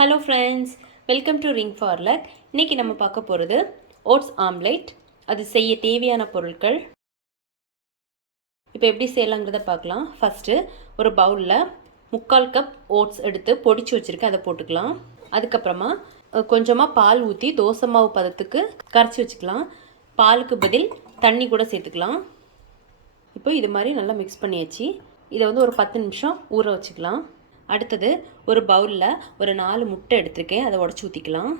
Hello friends, welcome to ring for luck. இன்றைக்கி நம்ம பார்க்க போகிறது ஓட்ஸ் ஆம்லேட். அது செய்ய தேவையான பொருட்கள் இப்போ எப்படி செய்யலாங்கிறத பார்க்கலாம். ஃபஸ்ட்டு ஒரு பவுலில் 3/4 கப் ஓட்ஸ் எடுத்து பொடிச்சு வச்சுருக்கேன், அதை போட்டுக்கலாம். அதுக்கப்புறமா கொஞ்சமாக பால் ஊற்றி தோசை மாவு பதத்துக்கு கரைச்சி வச்சுக்கலாம். பாலுக்கு பதில் தண்ணி கூட சேர்த்துக்கலாம். இப்போ இது மாதிரி நல்லா மிக்ஸ் பண்ணியாச்சு. இதை வந்து ஒரு 10 நிமிஷம் ஊற வச்சுக்கலாம். அடுத்தது ஒரு பவுலில் ஒரு 4 முட்டை எடுத்துருக்கேன், அதை உடச்சி ஊற்றிக்கலாம்.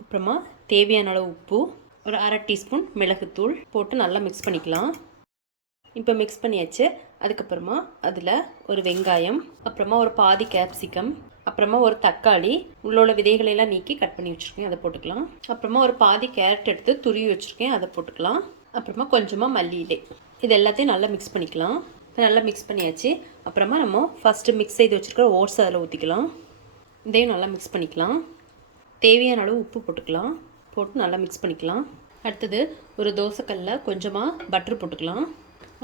அப்புறமா தேவையான அளவு உப்பு, ஒரு 1/2 டீஸ்பூன் மிளகுத்தூள் போட்டு நல்லா மிக்ஸ் பண்ணிக்கலாம். இப்போ மிக்ஸ் பண்ணியாச்சு. அதுக்கப்புறமா அதில் ஒரு வெங்காயம், அப்புறமா ஒரு பாதி கேப்சிகம், அப்புறமா ஒரு தக்காளி உள்ளோட விதைகளெல்லாம் நீக்கி கட் பண்ணி வச்சுருக்கேன், அதை போட்டுக்கலாம். அப்புறமா ஒரு பாதி கேரட் எடுத்து துருவி வச்சுருக்கேன், அதை போட்டுக்கலாம். அப்புறமா கொஞ்சமாக மல்லி இலை. இது எல்லாத்தையும் நல்லா மிக்ஸ் பண்ணிக்கலாம். நல்லா மிக்ஸ் பண்ணியாச்சு. அப்புறமா நம்ம ஃபஸ்ட்டு மிக்ஸ் செய்து வச்சுருக்கிற ஓட்ஸ் அதில் ஊற்றிக்கலாம். இதையும் நல்லா மிக்ஸ் பண்ணிக்கலாம். தேவையான அளவு உப்பு போட்டுக்கலாம். போட்டு நல்லா மிக்ஸ் பண்ணிக்கலாம். அடுத்தது ஒரு தோசைக்கல்லில் கொஞ்சமாக பட்டர் போட்டுக்கலாம்.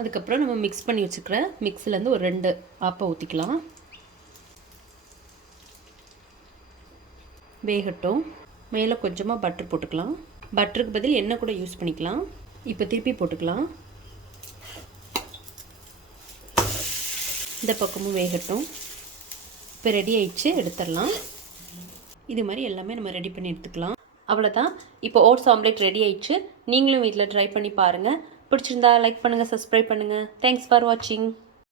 அதுக்கப்புறம் நம்ம மிக்ஸ் பண்ணி வச்சுக்கிற மிக்ஸிலேருந்து ஒரு 2 ஆப்பை ஊற்றிக்கலாம். வேகட்டும். மேலே கொஞ்சமாக பட்டர் போட்டுக்கலாம். பட்டருக்கு பதில் எண்ணெய் கூட யூஸ் பண்ணிக்கலாம். இப்போ திருப்பி போட்டுக்கலாம். இந்த பக்கமும் வேகட்டும். இப்போ ரெடி ஆயிடுச்சு, எடுத்துடலாம். இது மாதிரி எல்லாமே நம்ம ரெடி பண்ணி எடுத்துக்கலாம். அவ்வளோதான். இப்போ ஓட்ஸ் ஆம்லேட் ரெடி ஆயிடுச்சு. நீங்களும் வீட்டில் ட்ரை பண்ணி பாருங்கள். பிடிச்சிருந்தா லைக் பண்ணுங்கள், சப்ஸ்கிரைப் பண்ணுங்கள். தேங்க்ஸ் ஃபார் வாட்சிங்.